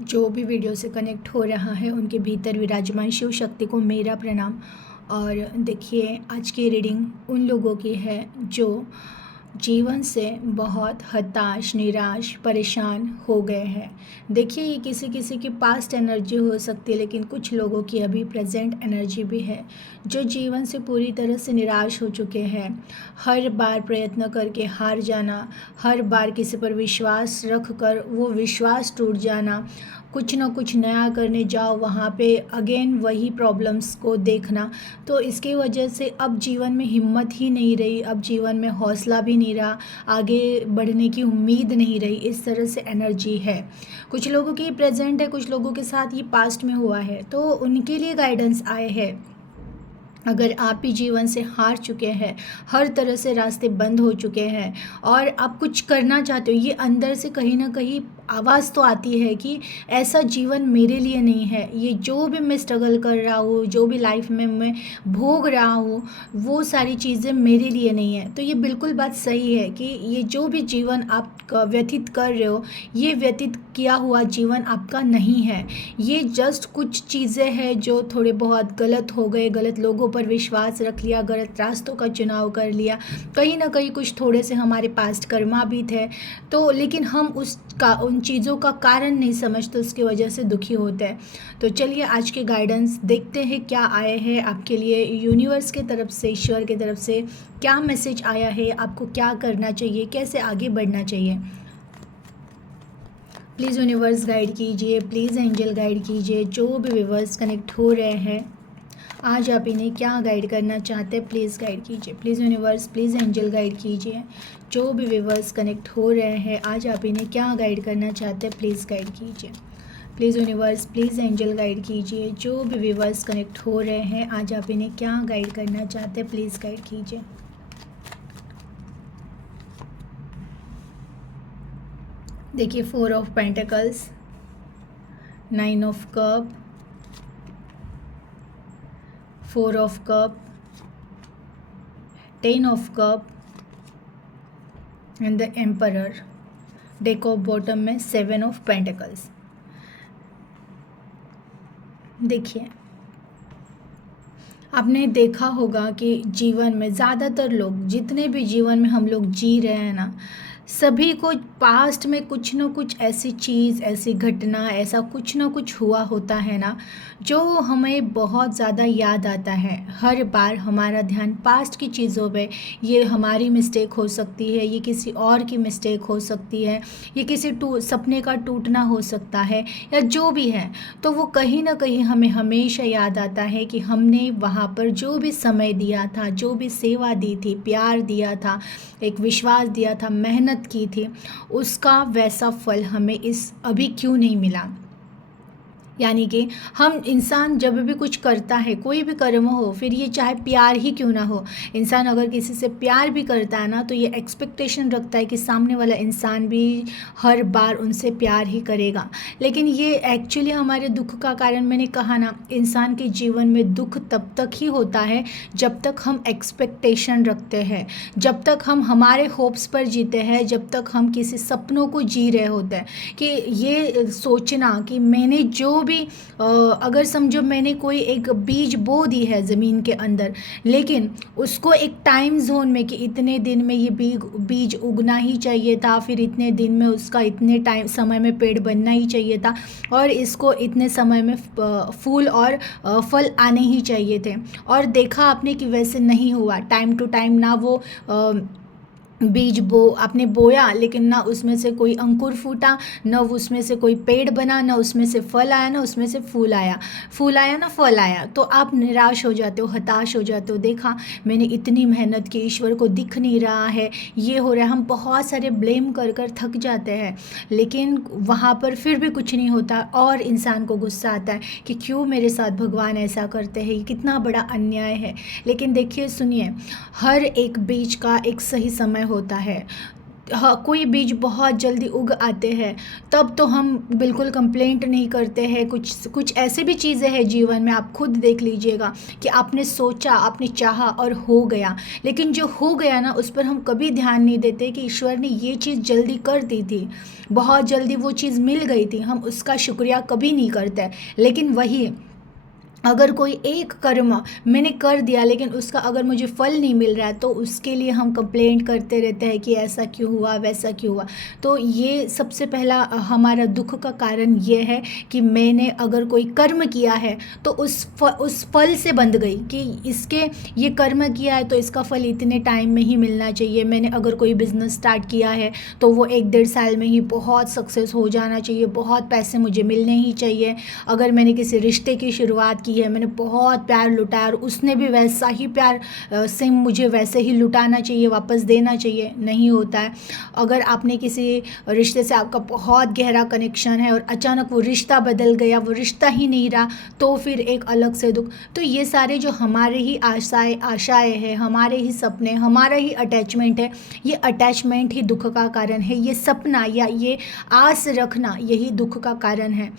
जो भी वीडियो से कनेक्ट हो रहा है उनके भीतर विराजमान शिव शक्ति को मेरा प्रणाम। और देखिए, आज की रीडिंग उन लोगों की है जो जीवन से बहुत हताश, निराश, परेशान हो गए हैं। देखिए, ये किसी किसी की पास्ट एनर्जी हो सकती है, लेकिन कुछ लोगों की अभी प्रेजेंट एनर्जी भी है जो जीवन से पूरी तरह से निराश हो चुके हैं। हर बार प्रयत्न करके हार जाना, हर बार किसी पर विश्वास रख कर वो विश्वास टूट जाना, कुछ ना कुछ नया करने जाओ वहाँ पे अगेन वही प्रॉब्लम्स को देखना। तो इसकी वजह से अब जीवन में हिम्मत ही नहीं रही, अब जीवन में हौसला भी नहीं रहा, आगे बढ़ने की उम्मीद नहीं रही। इस तरह से एनर्जी है। कुछ लोगों की प्रेजेंट है, कुछ लोगों के साथ ये पास्ट में हुआ है, तो उनके लिए गाइडेंस आए हैं। अगर आप भी जीवन से हार चुके हैं, हर तरह से रास्ते बंद हो चुके हैं और आप कुछ करना चाहते हो, ये अंदर से कहीं ना कहीं आवाज़ तो आती है कि ऐसा जीवन मेरे लिए नहीं है, ये जो भी मैं स्ट्रगल कर रहा हूँ, जो भी लाइफ में मैं भोग रहा हूँ, वो सारी चीज़ें मेरे लिए नहीं है। तो ये बिल्कुल बात सही है कि ये जो भी जीवन आप व्यतीत कर रहे हो, ये व्यतीत किया हुआ जीवन आपका नहीं है। ये जस्ट कुछ चीज़ें हैं जो थोड़े बहुत गलत हो गए, गलत लोगों पर विश्वास रख लिया, गलत रास्तों का चुनाव कर लिया, कहीं ना कहीं कुछ थोड़े से हमारे पास्ट कर्मा भी थे। तो लेकिन हम उन चीज़ों का कारण नहीं समझते, उसकी वजह से दुखी होते हैं। तो चलिए आज के गाइडेंस देखते हैं क्या आए हैं आपके लिए यूनिवर्स के तरफ से, ईश्वर की तरफ से क्या मैसेज आया है, आपको क्या करना चाहिए, कैसे आगे बढ़ना चाहिए। प्लीज़ यूनिवर्स गाइड कीजिए, प्लीज़ एंजल गाइड कीजिए। जो भी व्यूवर्स कनेक्ट हो रहे हैं आज आप इन्हें क्या गाइड करना चाहते हैं, प्लीज़ गाइड कीजिए। Please universe, please angel guide कीजिए। जो भी व्यूवर्स कनेक्ट हो रहे हैं आज आप इन्हें क्या गाइड करना चाहते हैं, प्लीज़ गाइड कीजिए। Please universe, please angel guide कीजिए। जो भी व्यूवर्स कनेक्ट हो रहे हैं आज आप इन्हें क्या गाइड करना चाहते हैं, प्लीज़ गाइड कीजिए। देखिए, 4 of pentacles, 9 of cup, 4 of cup, 10 of cup and the emperor. Deck of bottom में 7 ऑफ पेंटिकल्स। देखिए, आपने देखा होगा कि जीवन में ज़्यादातर लोग, जितने भी जीवन में हम लोग जी रहे हैं ना, सभी को पास्ट में कुछ ना कुछ ऐसी चीज़, ऐसी घटना, ऐसा कुछ ना कुछ हुआ होता है ना, जो हमें बहुत ज़्यादा याद आता है। हर बार हमारा ध्यान पास्ट की चीज़ों पे, ये हमारी मिस्टेक हो सकती है, ये किसी और की मिस्टेक हो सकती है, ये किसी सपने का टूटना हो सकता है, या जो भी है, तो वो कहीं ना कहीं हमें हमेशा याद आता है कि हमने वहाँ पर जो भी समय दिया था, जो भी सेवा दी थी, प्यार दिया था, एक विश्वास दिया था, मेहनत की थी, उसका वैसा फल हमें इस अभी क्यों नहीं मिला। यानी कि हम इंसान जब भी कुछ करता है, कोई भी कर्म हो, फिर ये चाहे प्यार ही क्यों ना हो, इंसान अगर किसी से प्यार भी करता है ना, तो ये एक्सपेक्टेशन रखता है कि सामने वाला इंसान भी हर बार उनसे प्यार ही करेगा। लेकिन ये एक्चुअली हमारे दुख का कारण, मैंने कहा ना, इंसान के जीवन में दुख तब तक ही होता है जब तक हम एक्सपेक्टेशन रखते हैं, जब तक हम हमारे होप्स पर जीते हैं, जब तक हम किसी सपनों को जी रहे होते हैं। कि ये सोचना कि मैंने जो भी अगर समझो मैंने कोई एक बीज बो दी है ज़मीन के अंदर, लेकिन उसको एक टाइम जोन में कि इतने दिन में ये बीज उगना ही चाहिए था, फिर इतने दिन में उसका इतने टाइम समय में पेड़ बनना ही चाहिए था, और इसको इतने समय में फूल और फल आने ही चाहिए थे, और देखा आपने कि वैसे नहीं हुआ। टाइम टू टाइम ना वो बीज आपने बोया, लेकिन ना उसमें से कोई अंकुर फूटा, ना उसमें से कोई पेड़ बना, ना उसमें से फल आया, ना उसमें से फूल आया ना फल आया। तो आप निराश हो जाते हो, हताश हो जाते हो, देखा मैंने इतनी मेहनत की, ईश्वर को दिख नहीं रहा है, ये हो रहा है, हम बहुत सारे ब्लेम कर कर थक जाते हैं, लेकिन वहाँ पर फिर भी कुछ नहीं होता, और इंसान को गुस्सा आता है कि क्यों मेरे साथ भगवान ऐसा करते हैं, ये कितना बड़ा अन्याय है। लेकिन देखिए, सुनिए, हर एक बीज का एक सही समय होता है। कोई बीज बहुत जल्दी उग आते हैं, तब तो हम बिल्कुल कंप्लेंट नहीं करते हैं। कुछ कुछ ऐसे भी चीज़ें हैं जीवन में, आप खुद देख लीजिएगा कि आपने सोचा, आपने चाहा और हो गया, लेकिन जो हो गया ना उस पर हम कभी ध्यान नहीं देते कि ईश्वर ने ये चीज़ जल्दी कर दी थी, बहुत जल्दी वो चीज़ मिल गई थी, हम उसका शुक्रिया कभी नहीं करते। लेकिन वही, अगर कोई एक कर्म मैंने कर दिया लेकिन उसका अगर मुझे फल नहीं मिल रहा है, तो उसके लिए हम कंप्लेंट करते रहते हैं कि ऐसा क्यों हुआ, वैसा क्यों हुआ। तो ये सबसे पहला हमारा दुख का कारण ये है कि मैंने अगर कोई कर्म किया है तो उस फल से बंध गई कि इसके ये कर्म किया है तो इसका फल इतने टाइम में ही मिलना चाहिए। मैंने अगर कोई बिज़नेस स्टार्ट किया है तो वो 1-1.5 साल में ही बहुत सक्सेस हो जाना चाहिए, बहुत पैसे मुझे मिलने ही चाहिए। अगर मैंने किसी रिश्ते की शुरुआत की है, मैंने बहुत प्यार लुटाया और उसने भी वैसा ही प्यार सेम मुझे वैसे ही लुटाना चाहिए, वापस देना चाहिए, नहीं होता है। अगर आपने किसी रिश्ते से आपका बहुत गहरा कनेक्शन है और अचानक वो रिश्ता बदल गया, वो रिश्ता ही नहीं रहा, तो फिर एक अलग से दुख। तो ये सारे जो हमारे ही आशाएं हैं, हमारे ही सपने, हमारा ही अटैचमेंट है, ये अटैचमेंट ही दुख का कारण है। ये सपना या ये आस रखना यही दुख का कारण है।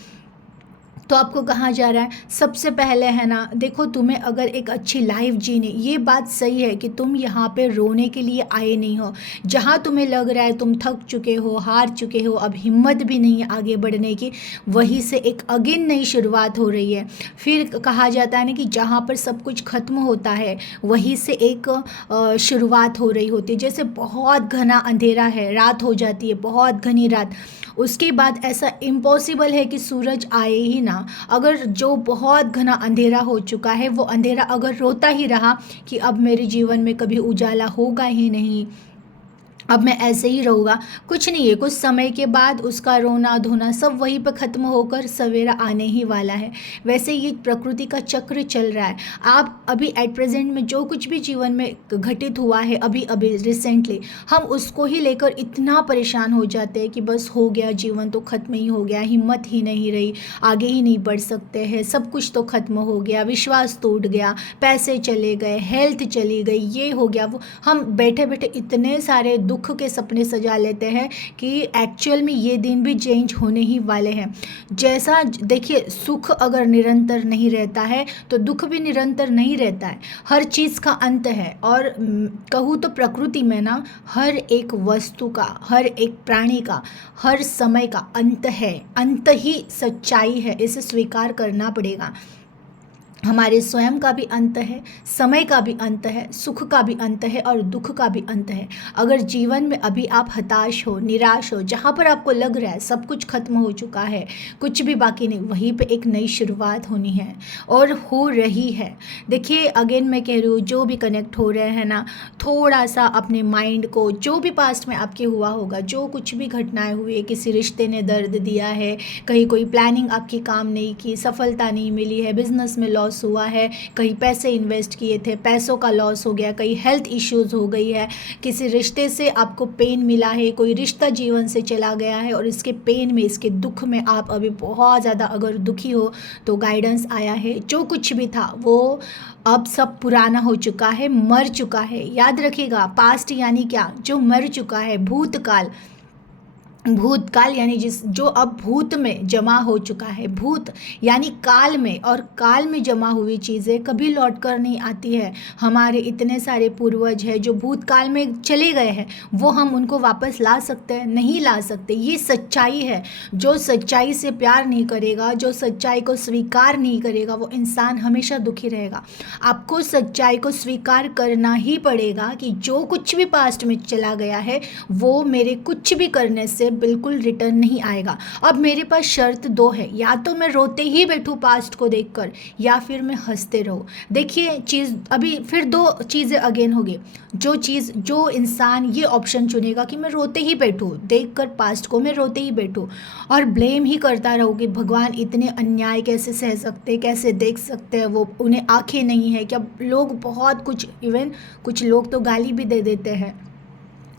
तो आपको कहाँ जा रहा है? सबसे पहले है ना, देखो तुम्हें अगर एक अच्छी लाइफ जीनी, ये बात सही है कि तुम यहाँ पे रोने के लिए आए नहीं हो। जहाँ तुम्हें लग रहा है तुम थक चुके हो, हार चुके हो, अब हिम्मत भी नहीं है आगे बढ़ने की, वहीं से एक अगेन नई शुरुआत हो रही है। फिर कहा जाता है ना कि जहाँ पर सब कुछ खत्म होता है वहीं से एक शुरुआत हो रही होती है। जैसे बहुत घना अंधेरा है, रात हो जाती है, बहुत घनी रात, उसके बाद ऐसा इम्पॉसिबल है कि सूरज आए ही ना। अगर जो बहुत घना अंधेरा हो चुका है, वो अंधेरा अगर रोता ही रहा कि अब मेरे जीवन में कभी उजाला होगा ही नहीं, अब मैं ऐसे ही रहूँगा, कुछ नहीं है, कुछ समय के बाद उसका रोना धोना सब वहीं पर ख़त्म होकर सवेरा आने ही वाला है। वैसे ये प्रकृति का चक्र चल रहा है। आप अभी एट प्रेजेंट में जो कुछ भी जीवन में घटित हुआ है, अभी अभी रिसेंटली, हम उसको ही लेकर इतना परेशान हो जाते हैं कि बस हो गया, जीवन तो ख़त्म ही हो गया, हिम्मत ही नहीं रही, आगे ही नहीं बढ़ सकते हैं, सब कुछ तो ख़त्म हो गया, विश्वास टूट गया, पैसे चले गए, हेल्थ चली गई, ये हो गया वो। हम बैठे बैठे इतने सारे दुख के सपने सजा लेते हैं कि एक्चुअल में ये दिन भी चेंज होने ही वाले हैं। जैसा देखिए, सुख अगर निरंतर नहीं रहता है तो दुख भी निरंतर नहीं रहता है। हर चीज़ का अंत है। और कहूँ तो प्रकृति में ना हर एक वस्तु का, हर एक प्राणी का, हर समय का अंत है। अंत ही सच्चाई है, इसे स्वीकार करना पड़ेगा। हमारे स्वयं का भी अंत है, समय का भी अंत है, सुख का भी अंत है और दुख का भी अंत है। अगर जीवन में अभी आप हताश हो, निराश हो, जहाँ पर आपको लग रहा है सब कुछ खत्म हो चुका है, कुछ भी बाकी नहीं, वहीं पे एक नई शुरुआत होनी है और हो रही है। देखिए, अगेन मैं कह रही हूँ, जो भी कनेक्ट हो रहे हैं ना, थोड़ा सा अपने माइंड को, जो भी पास्ट में आपके हुआ होगा, जो कुछ भी घटनाएं हुई, किसी रिश्ते ने दर्द दिया है, कहीं कोई प्लानिंग आपकी काम नहीं की, सफलता नहीं मिली है, बिजनेस में लॉस हुआ है, कहीं पैसे इन्वेस्ट किए थे, पैसों का लॉस हो गया, कहीं हेल्थ इश्यूज हो गई है, किसी रिश्ते से आपको पेन मिला है, कोई रिश्ता जीवन से चला गया है और इसके पेन में, इसके दुख में आप अभी बहुत ज़्यादा अगर दुखी हो, तो गाइडेंस आया है। जो कुछ भी था वो अब सब पुराना हो चुका है, मर चुका है। याद रखिएगा, पास्ट यानी क्या? जो मर चुका है, भूतकाल। भूतकाल यानी जो अब भूत में जमा हो चुका है, भूत यानी काल में, और काल में जमा हुई चीज़ें कभी लौट कर नहीं आती है। हमारे इतने सारे पूर्वज हैं जो भूतकाल में चले गए हैं, वो हम उनको वापस ला सकते हैं? नहीं ला सकते। ये सच्चाई है। जो सच्चाई से प्यार नहीं करेगा, जो सच्चाई को स्वीकार नहीं करेगा, वो इंसान हमेशा दुखी रहेगा। आपको सच्चाई को स्वीकार करना ही पड़ेगा कि जो कुछ भी पास्ट में चला गया है वो मेरे कुछ भी करने से बिल्कुल रिटर्न नहीं आएगा। अब मेरे पास शर्त दो है, या तो मैं रोते ही बैठूं पास्ट को देखकर, या फिर मैं हंसते रहूं। देखिए, चीज़ अभी फिर दो चीज़ें अगेन होगी। जो इंसान ये ऑप्शन चुनेगा कि मैं रोते ही बैठूं, देखकर पास्ट को मैं रोते ही बैठूं और ब्लेम ही करता रहूं कि भगवान इतने अन्याय कैसे सह सकते, कैसे देख सकते हैं, वो उन्हें आंखें नहीं है क्या? लोग बहुत कुछ, इवन कुछ लोग तो गाली भी दे देते हैं,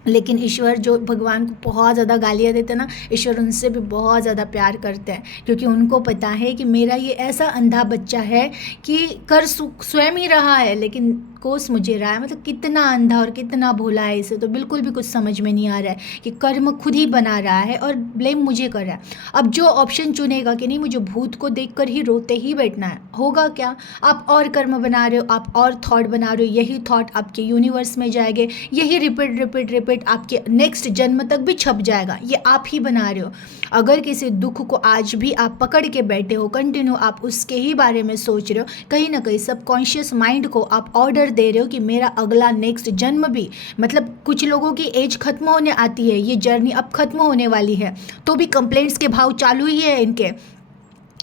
लेकिन ईश्वर जो भगवान को बहुत ज़्यादा गालियाँ देते हैं ना, ईश्वर उनसे भी बहुत ज़्यादा प्यार करते हैं, क्योंकि उनको पता है कि मेरा ये ऐसा अंधा बच्चा है कि कर स्वयं ही रहा है, लेकिन कोस मुझे रहा है, मतलब कितना अंधा और कितना भोला है, इसे तो बिल्कुल भी कुछ समझ में नहीं आ रहा है कि कर्म खुद ही बना रहा है और ब्लेम मुझे कर रहा है। अब जो ऑप्शन चुनेगा कि नहीं मुझे भूत को देखकर ही रोते ही बैठना है, होगा क्या? आप और कर्म बना रहे हो, आप और थॉट बना रहे हो, यही थॉट आपके यूनिवर्स में जाएंगे, यही रिपीट रिपीट रिपीट आपके नेक्स्ट जन्म तक भी छप जाएगा। ये आप ही बना रहे हो। अगर किसी दुख को आज भी आप पकड़ के बैठे हो, कंटिन्यू आप उसके ही बारे में सोच रहे हो, कहीं ना कहीं सबकॉन्शियस माइंड को आप ऑर्डर दे रहे हो कि मेरा अगला नेक्स्ट जन्म भी, मतलब कुछ लोगों की एज खत्म होने आती है, ये जर्नी अब खत्म होने वाली है, तो भी कंप्लेंट्स के भाव चालू ही है इनके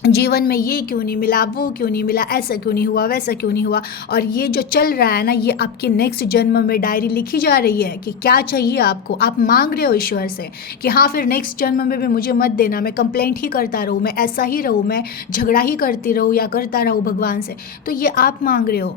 जीवन में। ये क्यों नहीं मिला, वो क्यों नहीं मिला, ऐसा क्यों नहीं हुआ, वैसा क्यों नहीं हुआ। और ये जो चल रहा है ना, ये आपके नेक्स्ट जन्म में डायरी लिखी जा रही है कि क्या चाहिए आपको। आप मांग रहे हो ईश्वर से कि हाँ फिर नेक्स्ट जन्म में भी मुझे मत देना, मैं कंप्लेंट ही करता रहूँ, मैं ऐसा ही रहूँ, मैं झगड़ा ही करती रहूँ या करता रहूँ भगवान से। तो ये आप मांग रहे हो।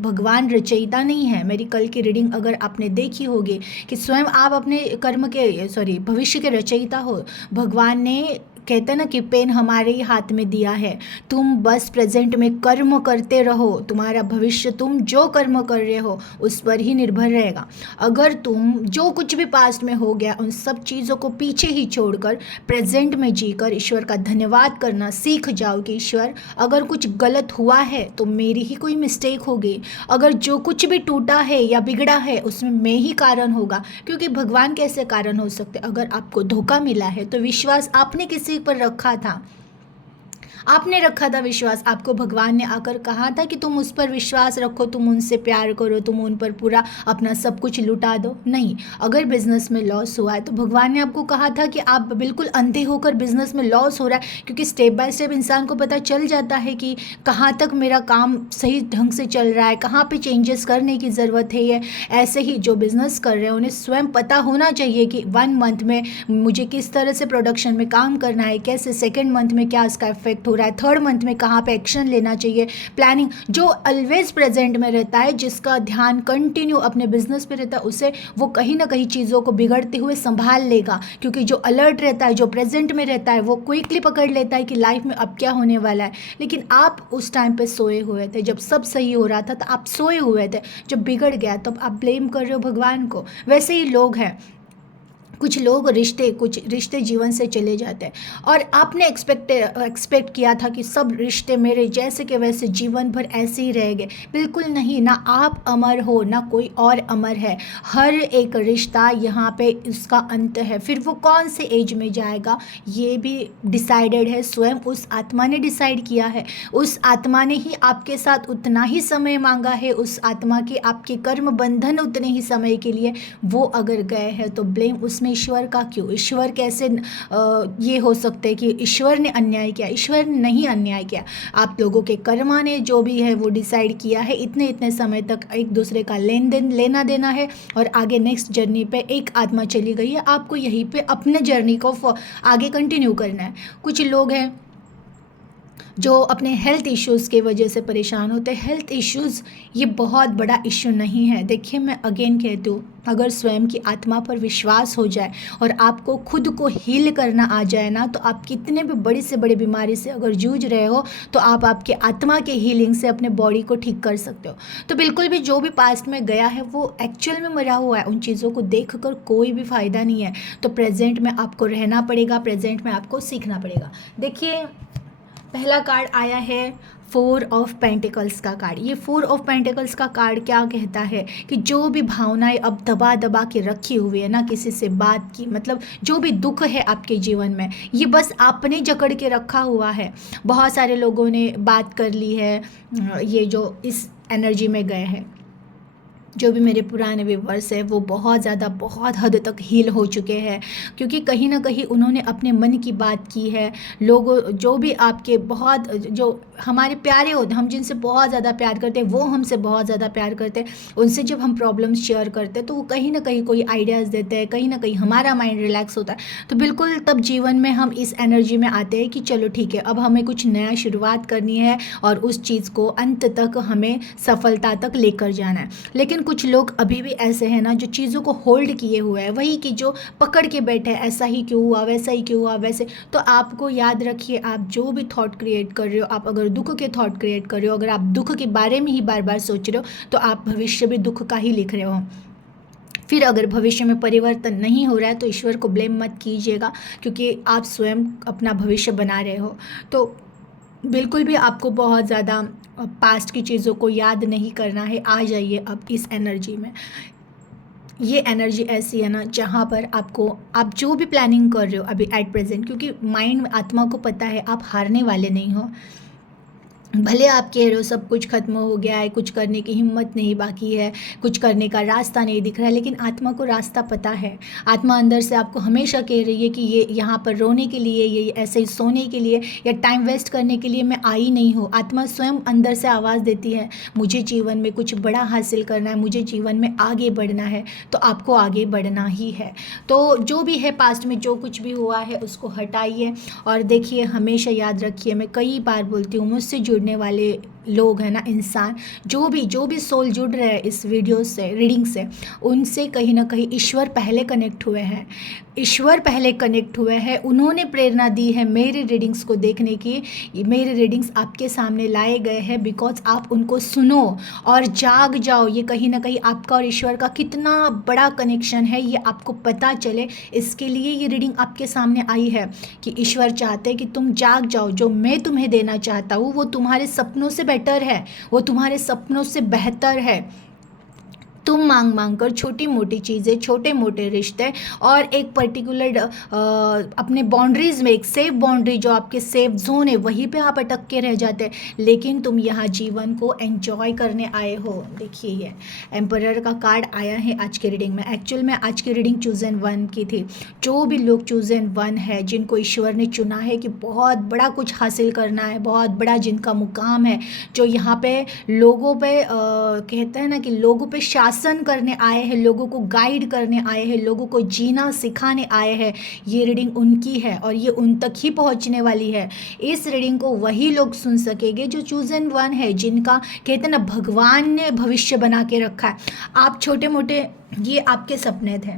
भगवान रचयिता नहीं है। मेरी कल की रीडिंग अगर आपने देखी होगी कि स्वयं आप अपने कर्म के भविष्य के रचयिता हो। भगवान ने, कहते हैं ना कि पेन हमारे ही हाथ में दिया है, तुम बस प्रेजेंट में कर्म करते रहो, तुम्हारा भविष्य तुम जो कर्म कर रहे हो उस पर ही निर्भर रहेगा। अगर तुम जो कुछ भी पास्ट में हो गया उन सब चीज़ों को पीछे ही छोड़कर प्रेजेंट में जीकर ईश्वर का धन्यवाद करना सीख जाओ कि ईश्वर अगर कुछ गलत हुआ है तो मेरी ही कोई मिस्टेक होगी, अगर जो कुछ भी टूटा है या बिगड़ा है उसमें मैं ही कारण होगा, क्योंकि भगवान कैसे कारण हो सकते। अगर आपको धोखा मिला है तो विश्वास आपने किसी पर रखा था, आपने रखा था विश्वास, आपको भगवान ने आकर कहा था कि तुम उस पर विश्वास रखो, तुम उनसे प्यार करो, तुम उन पर पूरा अपना सब कुछ लुटा दो। नहीं, अगर बिजनेस में लॉस हुआ है तो भगवान ने आपको कहा था कि आप बिल्कुल अंधे होकर बिजनेस में लॉस हो रहा है, क्योंकि स्टेप बाय स्टेप इंसान को पता चल जाता है कि कहाँ तक मेरा काम सही ढंग से चल रहा है, कहाँ पर चेंजेस करने की ज़रूरत है। ये ऐसे ही जो बिज़नेस कर रहे हैं उन्हें स्वयं पता होना चाहिए कि 1 मंथ में मुझे किस तरह से प्रोडक्शन में काम करना है, कैसे सेकेंड मंथ में क्या इसका इफेक्ट हो रहा है, थर्ड मंथ में कहाँ पे एक्शन लेना चाहिए, प्लानिंग। जो ऑलवेज प्रेजेंट में रहता है, जिसका ध्यान कंटिन्यू अपने बिजनेस पे रहता है, उसे वो कहीं ना कहीं चीज़ों को बिगड़ते हुए संभाल लेगा, क्योंकि जो अलर्ट रहता है, जो प्रेजेंट में रहता है, वो क्विकली पकड़ लेता है कि लाइफ में अब क्या होने वाला है। लेकिन आप उस टाइम पे सोए हुए थे, जब सब सही हो रहा था तो आप सोए हुए थे, जब बिगड़ गया तब आप ब्लेम कर रहे हो भगवान को। वैसे ही लोग हैं, कुछ रिश्ते जीवन से चले जाते हैं और आपने एक्सपेक्ट किया था कि सब रिश्ते मेरे जैसे के वैसे जीवन भर ऐसे ही रहेंगे। बिल्कुल नहीं, ना आप अमर हो ना कोई और अमर है। हर एक रिश्ता यहाँ पे उसका अंत है। फिर वो कौन से एज में जाएगा ये भी डिसाइडेड है, स्वयं उस आत्मा ने डिसाइड किया है। उस आत्मा ने ही आपके साथ उतना ही समय मांगा है, उस आत्मा के आपके कर्म बंधन उतने ही समय के लिए। वो अगर गए हैं तो ब्लेम उसमें ईश्वर का क्यों? ईश्वर कैसे ये हो सकते हैं कि ईश्वर ने अन्याय किया? ईश्वर ने नहीं अन्याय किया, आप लोगों के कर्मा ने जो भी है वो डिसाइड किया है। इतने इतने समय तक एक दूसरे का लेन देन लेना देना है और आगे नेक्स्ट जर्नी पे एक आत्मा चली गई है, आपको यहीं पे अपने जर्नी को आगे कंटिन्यू करना है। कुछ लोग हैं जो अपने हेल्थ इश्यूज़ की वजह से परेशान होते हैं। हेल्थ इश्यूज़ ये बहुत बड़ा इश्यू नहीं है। देखिए, मैं अगेन कहती हूँ, अगर स्वयं की आत्मा पर विश्वास हो जाए और आपको खुद को हील करना आ जाए ना, तो आप कितने भी बड़ी से बड़ी बीमारी से अगर जूझ रहे हो तो आप आपके आत्मा के हीलिंग से अपने बॉडी को ठीक कर सकते हो। तो बिल्कुल भी जो भी पास्ट में गया है वो एक्चुअल में मरा हुआ है, उन चीज़ों को देख कर कोई भी फ़ायदा नहीं है। तो प्रेजेंट में आपको रहना पड़ेगा, प्रेजेंट में आपको सीखना पड़ेगा। देखिए, पहला कार्ड आया है 4 ऑफ पेंटिकल्स का कार्ड। ये 4 ऑफ पेंटिकल्स का कार्ड क्या कहता है कि जो भी भावनाएं अब दबा दबा के रखी हुई है ना, किसी से बात की, मतलब जो भी दुख है आपके जीवन में, ये बस आपने जकड़ के रखा हुआ है। बहुत सारे लोगों ने बात कर ली है, ये जो इस एनर्जी में गए हैं, जो भी मेरे पुराने व्यूवर्स हैं वो बहुत ज़्यादा बहुत हद तक हील हो चुके हैं, क्योंकि कहीं ना कहीं उन्होंने अपने मन की बात की है। लोगों जो भी आपके बहुत जो हमारे प्यारे होते हैं, हम जिनसे बहुत ज़्यादा प्यार करते हैं, वो हमसे बहुत ज़्यादा प्यार करते हैं, उनसे जब हम प्रॉब्लम्स शेयर करते हैं तो वो कहीं ना कहीं कोई आइडियाज़ देते हैं, कहीं ना कहीं हमारा माइंड रिलैक्स होता है। तो बिल्कुल तब जीवन में हम इस एनर्जी में आते हैं कि चलो ठीक है, अब हमें कुछ नया शुरुआत करनी है और उस चीज़ को अंत तक हमें सफलता तक लेकर जाना है। लेकिन लेकिन कुछ लोग अभी भी ऐसे हैं ना जो चीज़ों को होल्ड किए हुए हैं, वही कि जो पकड़ के बैठे हैं, ऐसा ही क्यों हुआ, वैसा ही क्यों हुआ, वैसे। तो आपको याद रखिए, आप जो भी थॉट क्रिएट कर रहे हो, आप अगर दुख के थॉट क्रिएट कर रहे हो, अगर आप दुख के बारे में ही बार बार सोच रहे हो, तो आप भविष्य भी दुख का ही लिख रहे हो। फिर अगर भविष्य में परिवर्तन नहीं हो रहा है तो ईश्वर को ब्लेम मत कीजिएगा, क्योंकि आप स्वयं अपना भविष्य बना रहे हो। तो बिल्कुल भी आपको बहुत ज़्यादा पास्ट की चीज़ों को याद नहीं करना है। आ जाइए अब इस एनर्जी में। ये एनर्जी ऐसी है ना जहाँ पर आपको, आप जो भी प्लानिंग कर रहे हो अभी एट प्रेजेंट, क्योंकि माइंड आत्मा को पता है आप हारने वाले नहीं हो। भले आप कह रहे हो सब कुछ खत्म हो गया है, कुछ करने की हिम्मत नहीं बाकी है, कुछ करने का रास्ता नहीं दिख रहा है, लेकिन आत्मा को रास्ता पता है। आत्मा अंदर से आपको हमेशा कह रही है कि ये यहाँ पर रोने के लिए, ये ऐसे ही सोने के लिए या टाइम वेस्ट करने के लिए मैं आई नहीं हूँ। आत्मा स्वयं अंदर से आवाज़ देती है, मुझे जीवन में कुछ बड़ा हासिल करना है, मुझे जीवन में आगे बढ़ना है, तो आपको आगे बढ़ना ही है। तो जो भी है पास्ट में जो कुछ भी हुआ है उसको हटाइए और देखिए, हमेशा याद रखिए, मैं कई बार बोलती हूँ, मुझसे जुड़ने वाले लोग हैं ना, इंसान जो भी सोल जुड़ रहे हैं इस वीडियो से, रीडिंग से, उनसे कहीं ना कहीं ईश्वर पहले कनेक्ट हुए हैं। ईश्वर पहले कनेक्ट हुए हैं, उन्होंने प्रेरणा दी है मेरे रीडिंग्स को देखने की। मेरे रीडिंग्स आपके सामने लाए गए हैं बिकॉज आप उनको सुनो और जाग जाओ। ये कहीं ना कहीं आपका और ईश्वर का कितना बड़ा कनेक्शन है ये आपको पता चले, इसके लिए ये रीडिंग आपके सामने आई है कि ईश्वर चाहते हैं कि तुम जाग जाओ। जो मैं तुम्हें देना चाहता हूँ वो तुम्हारे सपनों से बेटर है, वो तुम्हारे सपनों से बेहतर है। तुम मांग मांग कर छोटी मोटी चीज़ें, छोटे मोटे रिश्ते और एक पर्टिकुलर अपने बाउंड्रीज़ में, एक सेफ बाउंड्री जो आपके सेफ जोन है, वहीं पे आप अटक के रह जाते हैं। लेकिन तुम यहाँ जीवन को एंजॉय करने आए हो। देखिए, ये एम्परर का कार्ड आया है आज के रीडिंग में। एक्चुअल में आज की रीडिंग चूजन वन की थी। जो भी लोग चूजन वन है, जिनको ईश्वर ने चुना है कि बहुत बड़ा कुछ हासिल करना है, बहुत बड़ा जिनका मुकाम है, जो यहाँ पे लोगों पे कहते हैं ना कि लोगों पे शासन करने आए हैं, लोगों को गाइड करने आए हैं, लोगों को जीना सिखाने आए हैं, ये रीडिंग उनकी है और ये उन तक ही पहुंचने वाली है। इस रीडिंग को वही लोग सुन सकेंगे जो चूजन वन है, जिनका कहते हैं ना भगवान ने भविष्य बना के रखा है। आप छोटे मोटे, ये आपके सपने थे,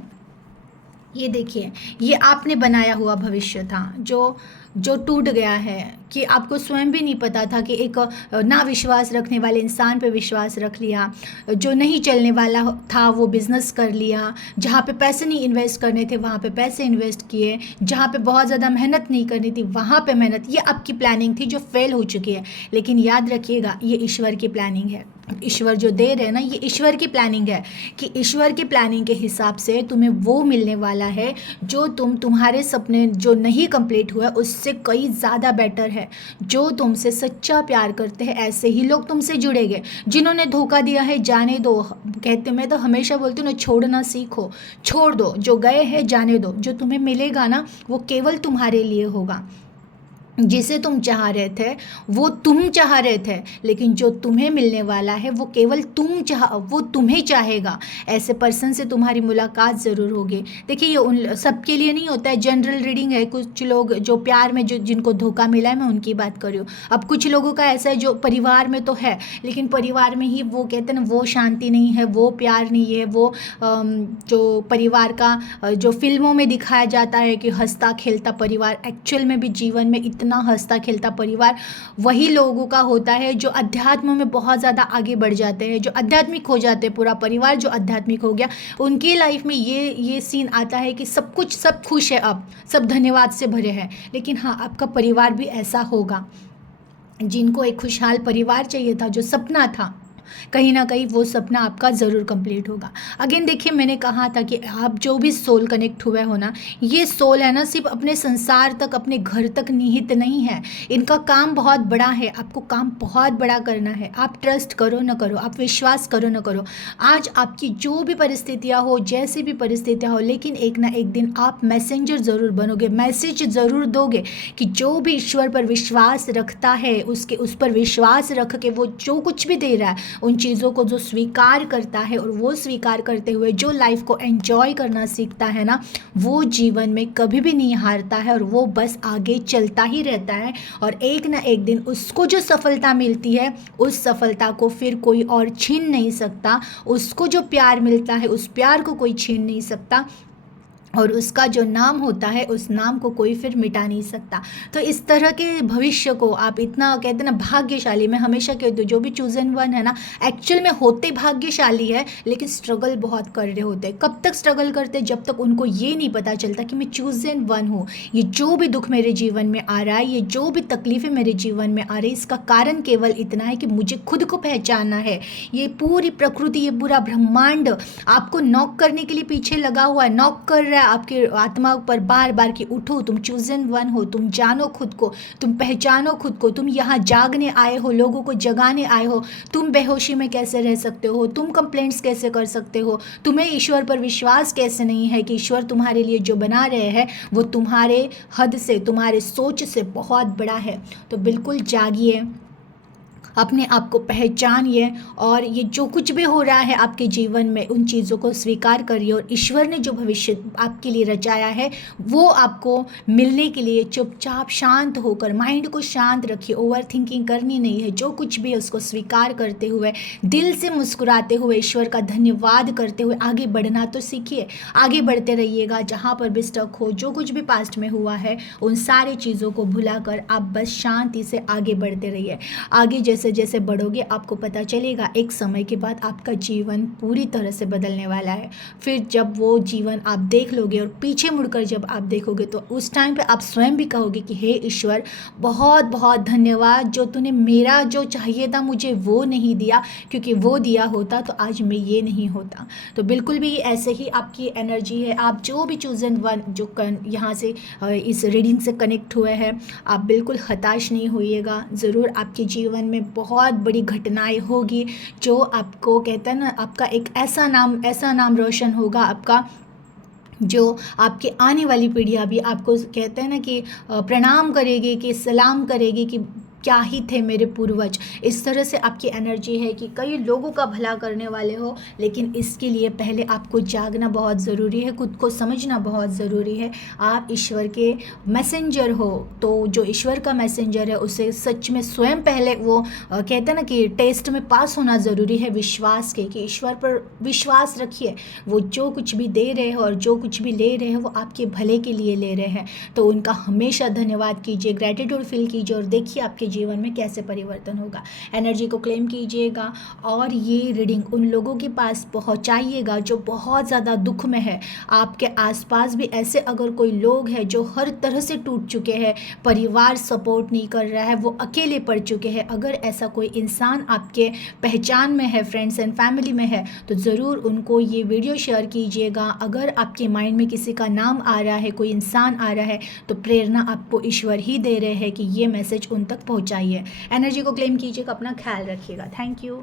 ये देखिए, ये आपने बनाया हुआ भविष्य था जो टूट गया है, कि आपको स्वयं भी नहीं पता था कि एक ना विश्वास रखने वाले इंसान पे विश्वास रख लिया, जो नहीं चलने वाला था वो बिज़नेस कर लिया, जहाँ पे पैसे नहीं इन्वेस्ट करने थे वहाँ पे पैसे इन्वेस्ट किए, जहाँ पे बहुत ज़्यादा मेहनत नहीं करनी थी वहाँ पे मेहनत। ये आपकी प्लानिंग थी जो फेल हो चुकी है, लेकिन याद रखिएगा ये ईश्वर की प्लानिंग है। ईश्वर जो दे रहे हैं ना, ये ईश्वर की प्लानिंग है कि ईश्वर की प्लानिंग के हिसाब से तुम्हें वो मिलने वाला है जो तुम्हारे सपने जो नहीं कंप्लीट हुआ उससे कई ज़्यादा बेटर है। जो तुमसे सच्चा प्यार करते हैं ऐसे ही लोग तुमसे जुड़ेंगे। जिन्होंने धोखा दिया है जाने दो, कहते, मैं तो हमेशा बोलती हूँ ना, छोड़ना सीखो, छोड़ दो, जो गए हैं जाने दो। जो तुम्हें मिलेगा ना वो केवल तुम्हारे लिए होगा। जिसे तुम चाह रहे थे वो तुम चाह रहे थे, लेकिन जो तुम्हें मिलने वाला है वो केवल वो तुम्हें चाहेगा। ऐसे पर्सन से तुम्हारी मुलाकात ज़रूर होगी। देखिए, ये उन सबके लिए नहीं होता है, जनरल रीडिंग है। कुछ लोग जो प्यार में जिनको धोखा मिला है, मैं उनकी बात कर रही हूँ। अब कुछ लोगों का ऐसा है जो परिवार में तो है, लेकिन परिवार में ही वो कहते हैं ना वो शांति नहीं है, वो प्यार नहीं है, वो जो परिवार का जो फिल्मों में दिखाया जाता है कि हंसता खेलता परिवार, एक्चुअल में भी जीवन में इतना हंसता खेलता परिवार वही लोगों का होता है जो अध्यात्म में बहुत ज़्यादा आगे बढ़ जाते हैं, जो आध्यात्मिक हो जाते हैं। पूरा परिवार जो आध्यात्मिक हो गया, उनकी लाइफ में ये सीन आता है कि सब कुछ, सब खुश है, अब सब धन्यवाद से भरे हैं। लेकिन हाँ, आपका परिवार भी ऐसा होगा। जिनको एक खुशहाल परिवार चाहिए था, जो सपना था, कहीं ना कहीं वो सपना आपका ज़रूर कंप्लीट होगा। अगेन देखिए, मैंने कहा था कि आप जो भी सोल कनेक्ट हुए हो ना, ये सोल है ना सिर्फ अपने संसार तक, अपने घर तक निहित नहीं है। इनका काम बहुत बड़ा है, आपको काम बहुत बड़ा करना है। आप ट्रस्ट करो ना करो, आप विश्वास करो ना करो, आज आपकी जो भी परिस्थितियाँ हो, जैसी भी परिस्थितियाँ हो, लेकिन एक ना एक दिन आप मैसेंजर ज़रूर बनोगे, मैसेज ज़रूर दोगे कि जो भी ईश्वर पर विश्वास रखता है, उस पर विश्वास रख के वो जो कुछ भी दे रहा है उन चीज़ों को जो स्वीकार करता है और वो स्वीकार करते हुए जो लाइफ को एंजॉय करना सीखता है ना, वो जीवन में कभी भी नहीं हारता है और वो बस आगे चलता ही रहता है। और एक ना एक दिन उसको जो सफलता मिलती है, उस सफलता को फिर कोई और छीन नहीं सकता। उसको जो प्यार मिलता है, उस प्यार को कोई छीन नहीं सकता। और उसका जो नाम होता है, उस नाम को कोई फिर मिटा नहीं सकता। तो इस तरह के भविष्य को आप इतना कहते हैं ना भाग्यशाली, मैं हमेशा कहती हूँ जो भी चूजन वन है ना, एक्चुअल में होते भाग्यशाली है, लेकिन स्ट्रगल बहुत कर रहे होते हैं। कब तक स्ट्रगल करते हैं? जब तक उनको ये नहीं पता चलता कि मैं चूजन वन हूँ। ये जो भी दुख मेरे जीवन में आ रहा है, ये जो भी तकलीफ़ें मेरे जीवन में आ रही है, इसका कारण केवल इतना है कि मुझे खुद को पहचानना है। ये पूरी प्रकृति, ये पूरा ब्रह्मांड आपको नॉक करने के लिए पीछे लगा हुआ है, नॉक कर रहा है आपके आत्मा पर बार बार कि उठो, तुम चूजन वन हो, तुम जानो खुद को, तुम पहचानो खुद को, तुम यहाँ जागने आए हो, लोगों को जगाने आए हो। तुम बेहोशी में कैसे रह सकते हो? तुम कंप्लेंट्स कैसे कर सकते हो? तुम्हें ईश्वर पर विश्वास कैसे नहीं है कि ईश्वर तुम्हारे लिए जो बना रहे हैं वो तुम्हारे हद से, तुम्हारे सोच से बहुत बड़ा है। तो बिल्कुल जागिए, अपने आप को पहचानिए और ये जो कुछ भी हो रहा है आपके जीवन में, उन चीज़ों को स्वीकार करिए और ईश्वर ने जो भविष्य आपके लिए रचाया है वो आपको मिलने के लिए चुपचाप शांत होकर माइंड को शांत रखिए। ओवर थिंकिंग करनी नहीं है। जो कुछ भी है उसको स्वीकार करते हुए, दिल से मुस्कुराते हुए, ईश्वर का धन्यवाद करते हुए आगे बढ़ना तो सीखिए। आगे बढ़ते रहिएगा। जहाँ पर भी स्टक हो, जो कुछ भी पास्ट में हुआ है, उन सारी चीज़ों को भुलाकर आप बस शांति से आगे बढ़ते रहिए। आगे जैसे जैसे बढ़ोगे आपको पता चलेगा एक समय के बाद आपका जीवन पूरी तरह से बदलने वाला है। फिर जब वो जीवन आप देख लोगे और पीछे मुड़कर जब आप देखोगे तो उस टाइम पे आप स्वयं भी कहोगे कि हे ईश्वर, बहुत बहुत धन्यवाद, जो तूने मेरा जो चाहिए था मुझे वो नहीं दिया, क्योंकि वो दिया होता तो आज मैं ये नहीं होता। तो बिल्कुल भी ऐसे ही आपकी एनर्जी है। आप जो भी चूजन वन जो यहाँ से इस रीडिंग से कनेक्ट हुए हैं, आप बिल्कुल हताश नहीं होइएगा। ज़रूर आपके जीवन में बहुत बड़ी घटनाएं होगी जो आपको कहता है ना, आपका एक ऐसा नाम रोशन होगा आपका, जो आपके आने वाली पीढ़ियाँ भी आपको कहते हैं ना कि प्रणाम करेगी, कि सलाम करेगी कि क्या ही थे मेरे पूर्वज। इस तरह से आपकी एनर्जी है कि कई लोगों का भला करने वाले हो, लेकिन इसके लिए पहले आपको जागना बहुत ज़रूरी है, खुद को समझना बहुत ज़रूरी है। आप ईश्वर के मैसेंजर हो, तो जो ईश्वर का मैसेंजर है उसे सच में स्वयं पहले वो कहते हैं ना कि टेस्ट में पास होना ज़रूरी है विश्वास के, कि ईश्वर पर विश्वास रखिए। वो जो कुछ भी दे रहे हैं और जो कुछ भी ले रहे हैं वो आपके भले के लिए ले रहे हैं। तो उनका हमेशा धन्यवाद कीजिए, ग्रैटिट्यूड फील कीजिए और देखिए आपके जीवन में कैसे परिवर्तन होगा। एनर्जी को क्लेम कीजिएगा और ये रीडिंग उन लोगों के पास पहुंचाइएगा जो बहुत ज़्यादा दुख में है। आपके आसपास भी ऐसे अगर कोई लोग हैं जो हर तरह से टूट चुके हैं, परिवार सपोर्ट नहीं कर रहा है, वो अकेले पड़ चुके हैं, अगर ऐसा कोई इंसान आपके पहचान में है, फ्रेंड्स एंड फैमिली में है, तो ज़रूर उनको ये वीडियो शेयर कीजिएगा। अगर आपके माइंड में किसी का नाम आ रहा है, कोई इंसान आ रहा है, तो प्रेरणा आपको ईश्वर ही दे रहे हैं कि ये मैसेज उन तक पहुँचाइए। एनर्जी को क्लेम कीजिएगा। अपना ख्याल रखिएगा। Thank you.